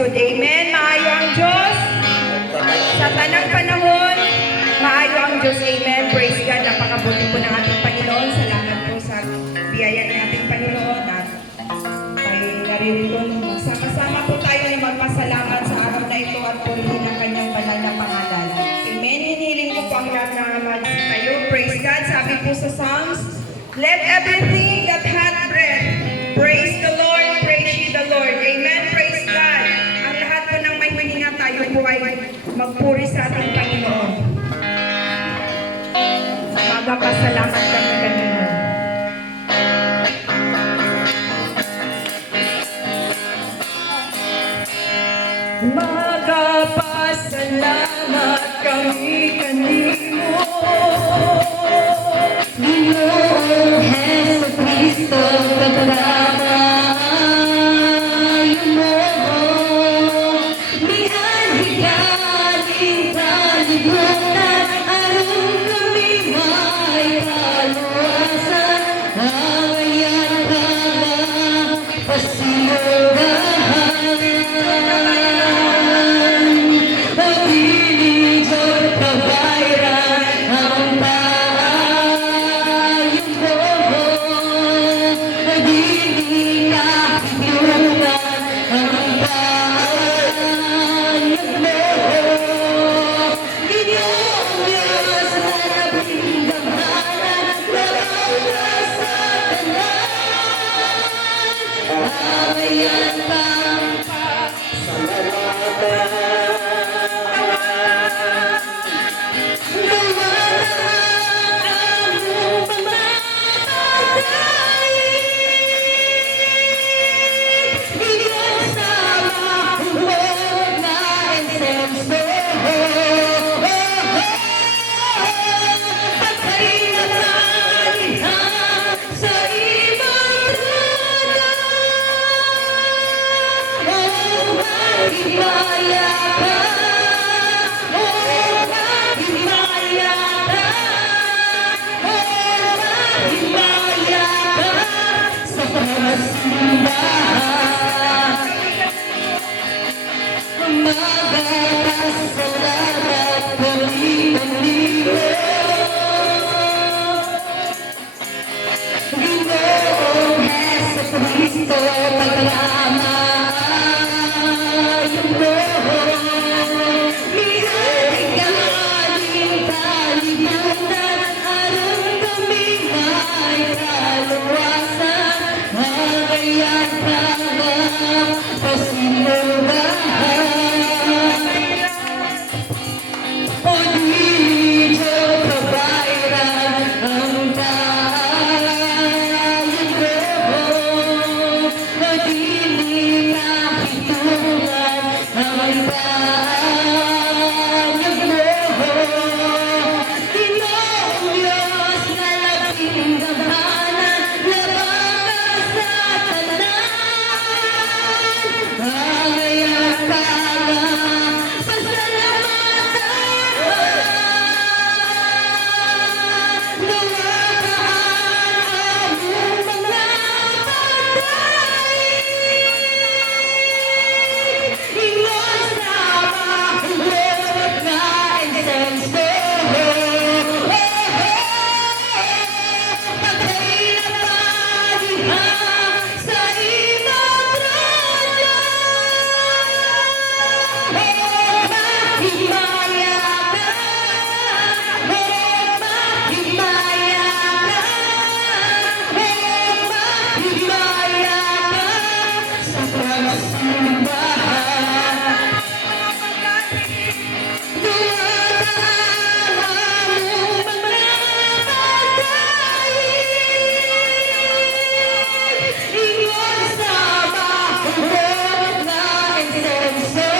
good. Amen. Maayo ang Diyos. Sa tanang panahon, maayo ang Diyos. Amen. Praise God. Napakabuti po ng ating Panginoon. Salamat po sa biyaya ng ating Panginoon. At tayo naririto. Sama-sama po tayo ay magpasalamat sa araw na ito at purihin ang kanyang banal na pangalan. Amen. Hinihiling ko po ang lahat na tayo. Praise God. Sabi po sa Psalms, let everything that hath breath praise the Lord. Praise ye the Lord. Amen. Praise God. Ang lahat po ng may hininga tayo po ay magpuri sa ating Panginoon. Magpasalamat kami kanina. Magpasalamat kami kanino. Ginoong Heso Kristo, pagpapalayo mo. Mihan-higaling kalibutan, aron kami may kaluwasan. Ayan ka na, pasilugahan. Pag-ilig at kabayran, ang tayong buho. Nagiging kapilugan, ang tayong buho. Ginoong Diyos na labing damhanan, labang ka sa tanan. Ayan kang Himaya ka, oh Himaya ka, oh Himaya ka sa pagsimbahan. Magpasalamat pali-paligo. Ginoong Heso Kristo, pagpapalayo mo. Mihan-higaling kalibutan, aron kami may kaluwasan. Ayan ka na, pasilugahan. Pag-ilig at kabayran, ang tayong buho. Nagiging kapitungan, ang tayong buho. Ginoong Diyos na labing damhanan, labang ka sa tanan. Ayan ka na, pasalamatan. Luwagaan ang mga patay. Ingon sa mahulog na insenso. Patay na padiha sa imong trono. Himaya ka, himaya ka, himaya ka sa pagsimbahan. Dumadaan ang mga patay. Ingon sa mahulog na insenso.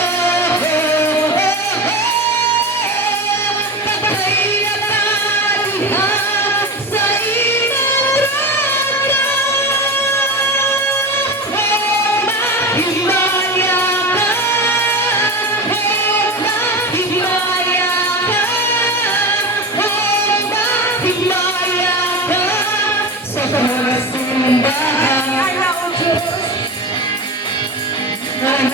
Patay na padiha sa imong trono. Himaya ka, himaya ka, himaya ka sa pagsimbahan. Kaya o Diyos. Ang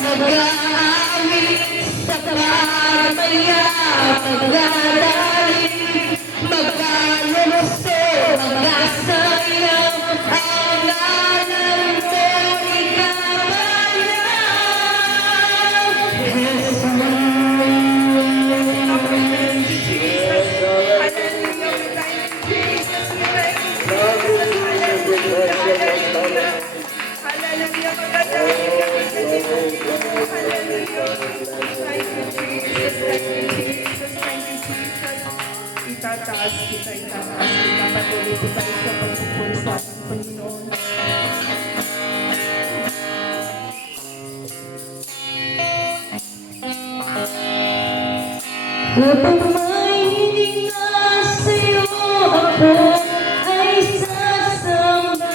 Mag-aawit sa kamaya, magdadali, magkaluluso, magkasayang, ang alam mo ikabayaw. Jesus. Itataas kita, patuloy po tayo sa pagpupuli sa ating Panginoon. Kapag may hininga sa'yo, ako ay sasamba.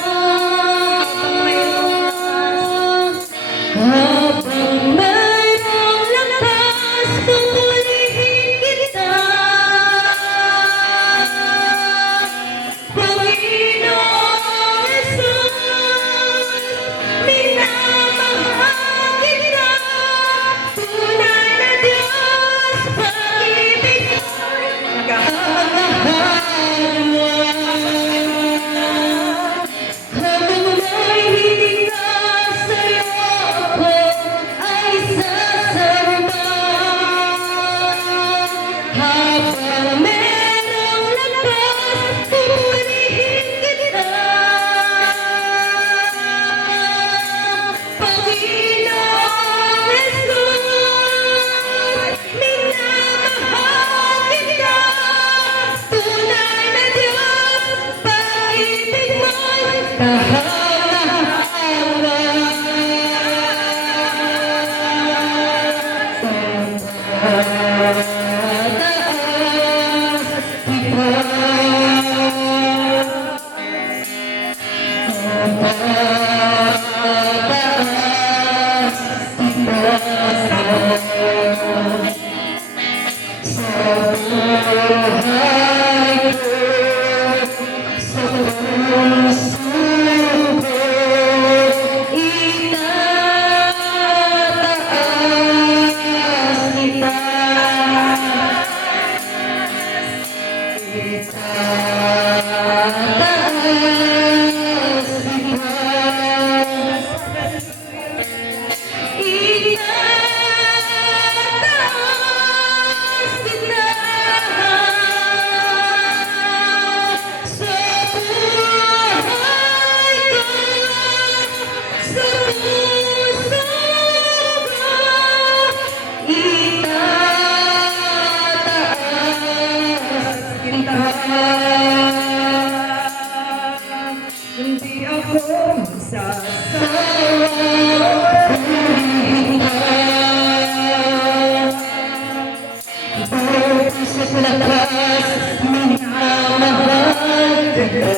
Habang mayroong lakas, pupulihin kita. Panginoong Jesus, minamahal kita. Tunay na Diyos, pag-ibig mo'y kahangahan mo. Habang may hininga sa'yo, ako ay sasamba. Habang merong lakas, pupulihin kita. Panginoong Jesus, minamahal kita. Tunay na Diyos, pag-ibig mo'y Hindi ako magsasawa. sa lakas, minamahal kita.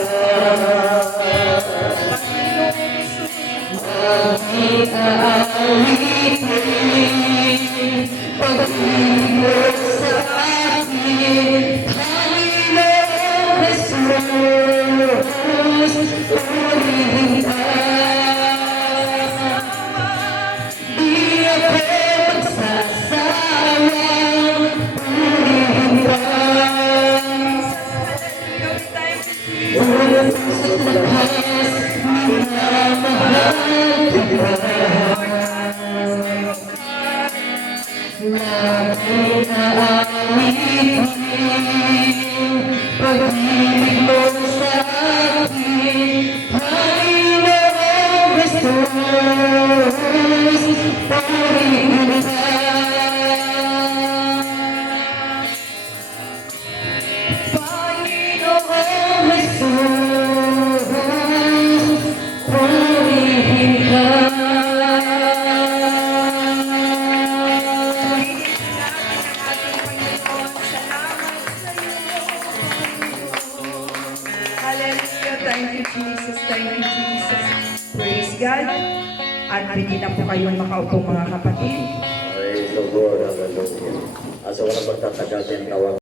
Aawitin, pag-ibig sa akin, Panginoong Jesus, purihin ka. Di ako magsasawang purihin ka. Walang puso't lakas, minamahal kita. Lagi na awitin, pag Jesus, purihin ka. Hallelujah. Thank you, Jesus. Thank you, Jesus. Praise God. At pwede na po kayong makaupo mga kapatid. Praise the Lord, hallelujah. Sa walang pagtatagal, tinatawag